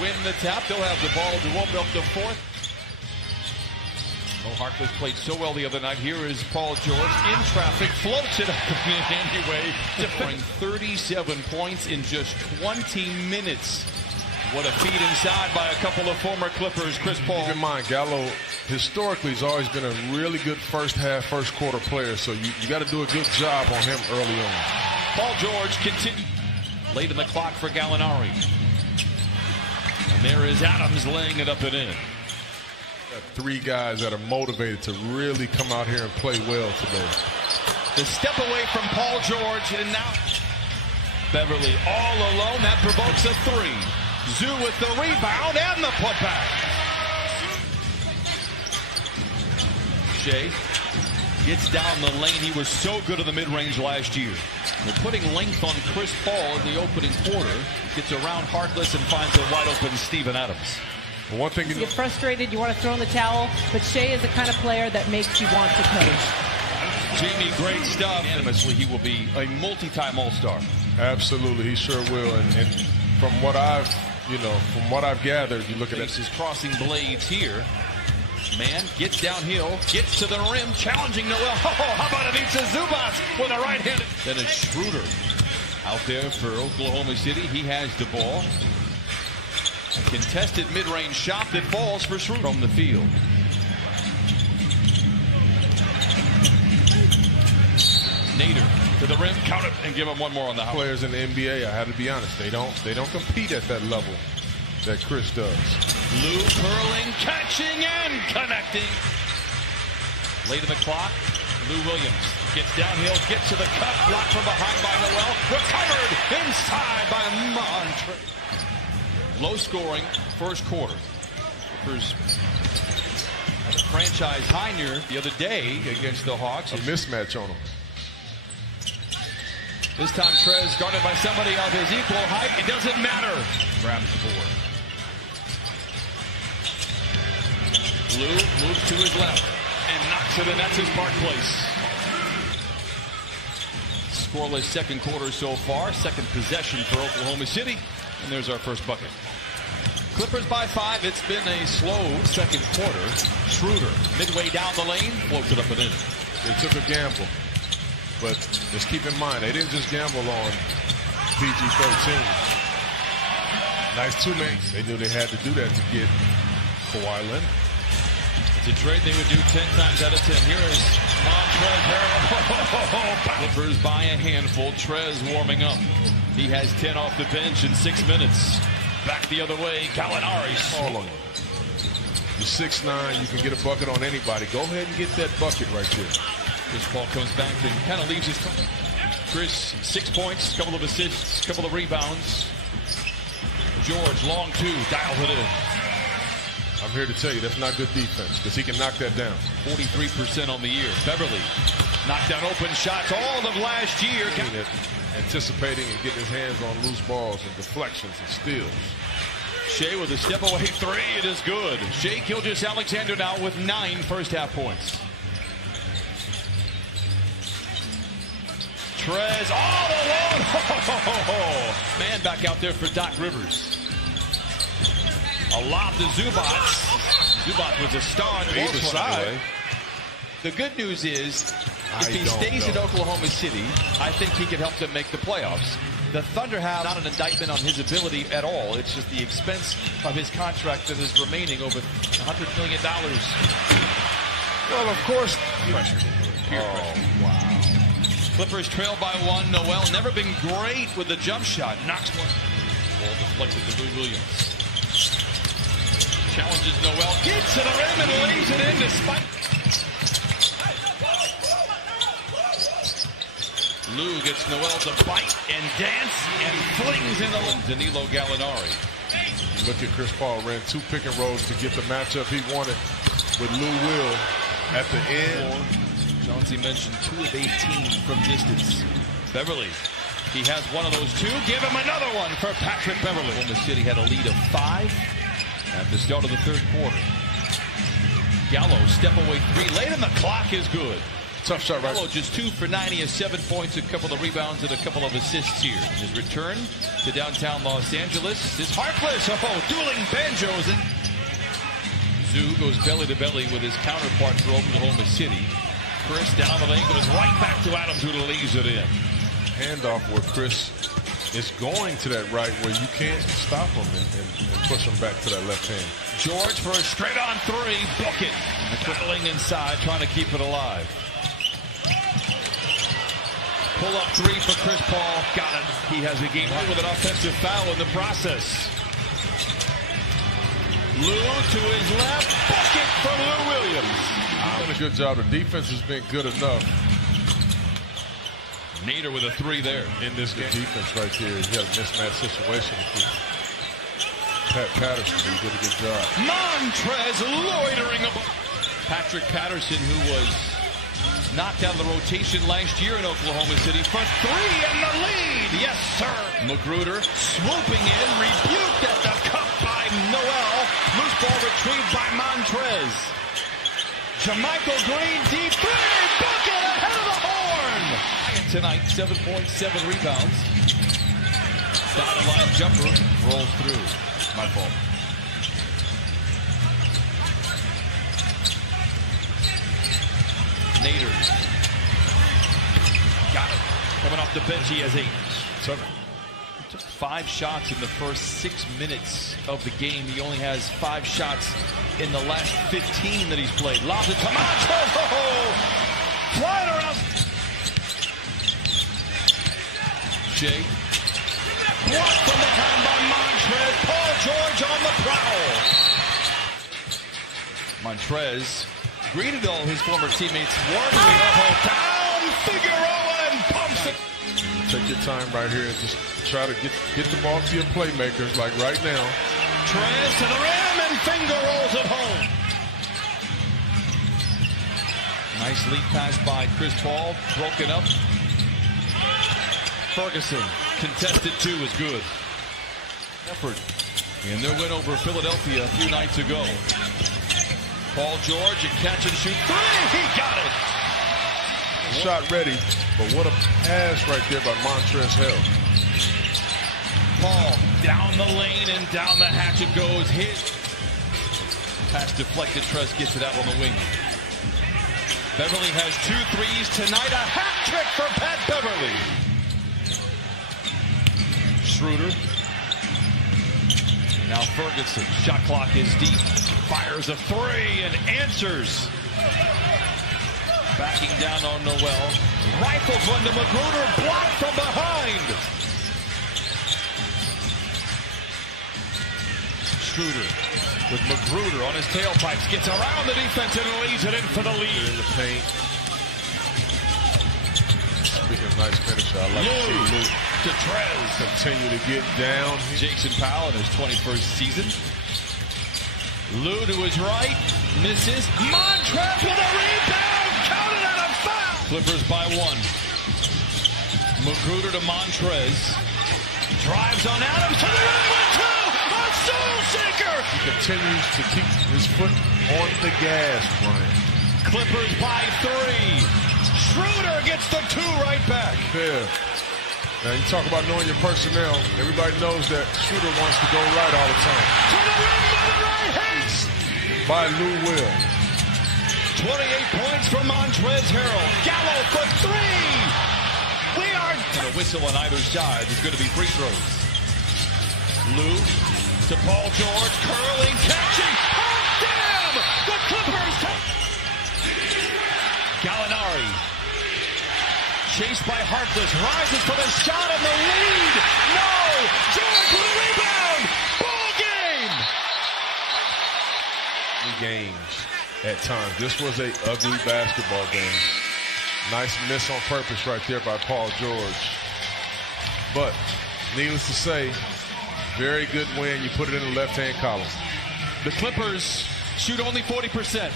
win the tap. They'll have the ball to open up the fourth. Harkless played so well the other night. Here is Paul George in traffic, floats it up anyway, scoring 37 points in just 20 minutes. What a feed inside by a couple of former Clippers. Chris Paul. Keep in mind, Gallo historically has always been a really good first half, first quarter player, so you got to do a good job on him early on. Paul George continues. Late in the clock for Gallinari. And there is Adams laying it up and in. Three guys that are motivated to really come out here and play well today. The step away from Paul George, and now Beverly all alone. That provokes a three. Zoo with the rebound and the putback. Shea gets down the lane. He was so good in the mid-range last year. They're putting length on Chris Paul in the opening quarter. Gets around Harkless and finds a wide-open Steven Adams. Well, one thing you get frustrated, you want to throw in the towel, but Shea is the kind of player that makes you want to coach. Jamie, great stuff. Unanimously, he will be a multi-time All-Star. Absolutely, he sure will. And from what I've, from what I've gathered, you look at it. His crossing blades here. Man gets downhill, gets to the rim, challenging Noel. Oh, how about Ivica Zubac with a right-handed? Then it's Schroeder out there for Oklahoma City. He has the ball. A contested mid-range shot that falls for Schroeder from the field. Nader to the rim, count it, and give him one more on the house. Players in the NBA, I have to be honest, they don't compete at that level that Chris does. Lou curling, catching, and connecting. Late in the clock, Lou Williams gets downhill, gets to the cut, blocked from behind by Noel, recovered inside by Montre. Low scoring first quarter. Clippers had a franchise high near the other day against the Hawks. A mismatch on them. This time Trez guarded by somebody of his equal height. It doesn't matter. Grabs the board. Lou moves to his left and knocks it in. That's his Park Place. Scoreless second quarter so far. Second possession for Oklahoma City. And there's our first bucket. Clippers by 5. It's been a slow second quarter. Schroeder midway down the lane, floats it up and in. They took a gamble. But just keep in mind, they didn't just gamble on PG-13. Nice two-man. They knew they had to do that to get Kawhi Leonard. It's a trade they would do 10 times out of 10. Here is Montrezl. Clippers by a handful. Trez warming up. He has 10 off the bench in 6 minutes. Back the other way, Gallinari. All of them. You're 6'9", you can get a bucket on anybody. Go ahead and get that bucket right there. Chris Paul comes back and kind of leaves his... Chris, 6 points, couple of assists, couple of rebounds. George, long two, dials it in. I'm here to tell you, that's not good defense, because he can knock that down. 43% on the year. Beverly knocked down open shots all of last year. Anticipating and getting his hands on loose balls and deflections and steals. Shea with a step away three. It is good. Shea Gilgeous-Alexander now with 9 first half points. Trez all alone. Man back out there for Doc Rivers. A lob to Zubac. Zubac was a star on either side. The good news is, if he stays in Oklahoma City, I think he could help them make the playoffs. The Thunder have not an indictment on his ability at all. It's just the expense of his contract that is remaining over $100 million. Well, of course. Pressure. Wow. Clippers trail by 1. Noel never been great with the jump shot. Knocks one. Ball deflected to Lou Williams. Challenges Noel. Gets to the rim and lays it in despite. Lou gets Noel to bite and dance and flings in the Danilo Gallinari. Look at Chris Paul, ran 2 pick and rolls to get the matchup he wanted with Lou Will at the end. Chauncey mentioned 2 of 18 from distance. Beverly, he has one of those 2. Give him another one for Patrick Beverly. Oklahoma City had a lead of 5 at the start of the third quarter. Gallo, step away 3. Late in the clock is good. Tough shot, right? Gallo just 2 for 9. He has 7 points, a couple of rebounds, and a couple of assists here. His return to downtown Los Angeles is Harkless. Oh, dueling banjos. And Zoo goes belly to belly with his counterpart for Oklahoma City. Chris down the lane, goes right back to Adams, who leaves it in. Handoff where Chris is going to that right where you can't stop him and push him back to that left hand. George for a straight-on 3. Book it. Battling inside, trying to keep it alive. Pull-up 3 for Chris Paul. Got it. He has a game with an offensive foul in the process. Lou to his left. Bucket for Lou Williams. Done a good job. The defense has been good enough. Nader with a 3 there. In this game. The defense right there. He had a mismatch situation with Pat Patterson. He did a good job. Montrez loitering above. Patrick Patterson, who was knocked out of the rotation last year in Oklahoma City for 3 and the lead. Yes, sir. Magruder swooping in, rebuked at the cup by Noel. Loose ball retrieved by Montrez. Jermichael Green, deep 3, bucket ahead of the horn. Tonight, 7.7 rebounds. Dotted line jumper rolls through. My fault. Nader. Got it. Coming off the bench, he has 8. So, he took 5 shots in the first 6 minutes of the game. He only has 5 shots in the last 15 that he's played. Lobs it to Montrez. Oh! Flying around. Shea. Blocked from behind by Montrez. Paul George on the prowl. Montrez greeted all his former teammates warmly. Down, Figueroa, and pumps it. Take your time right here and just try to get the ball to your playmakers like right now. Trez to the rim, and Finger rolls it home. Nice lead pass by Chris Paul, broken up. Ferguson, contested 2 is good. Effort in their win over Philadelphia a few nights ago. Paul George, a catch and shoot 3. He got it. Shot ready, but what a pass right there by Montrez Harrell. Paul down the lane and down the hatch it goes. Hit. Pass deflected. Trez gets it out on the wing. Beverly has 2 threes tonight. A hat trick for Pat Beverly. Schroeder. Now Ferguson. Shot clock is deep. Fires a 3 and answers. Backing down on Noel. Rifles one to Magruder. Blocked from behind. Schroeder with Magruder on his tailpipes. Gets around the defense and leads it in for the lead. In the paint. Speaking of nice finisher, I like to see Lou to Trez. Continue to get down. Jason Powell in his 21st season. Lou to his right. Misses. Montrez with a rebound. Counted out of foul. Clippers by 1. Magruder to Montrez. Drives on Adams to the rim with 2. A soul shaker. He continues to keep his foot on the gas, Brian. Clippers by 3. Schroeder gets the 2 right back. Yeah. Now you talk about knowing your personnel. Everybody knows that Schroeder wants to go right all the time. To the rim by the right hand. By Lou Will. 28 points for Montrez Harrell. Gallo for 3. We are. And a whistle on either side. There's going to be free throws. Lou to Paul George. Curling, catching. Oh, damn! The Clippers. Gallinari. Chased by Harkless. Rises for the shot and the lead. No! George with a rebound. Ball game. Games at times. This was a ugly basketball game. Nice miss on purpose right there by Paul George. But needless to say, very good win. You put it in the left-hand column. The Clippers shoot only 40%.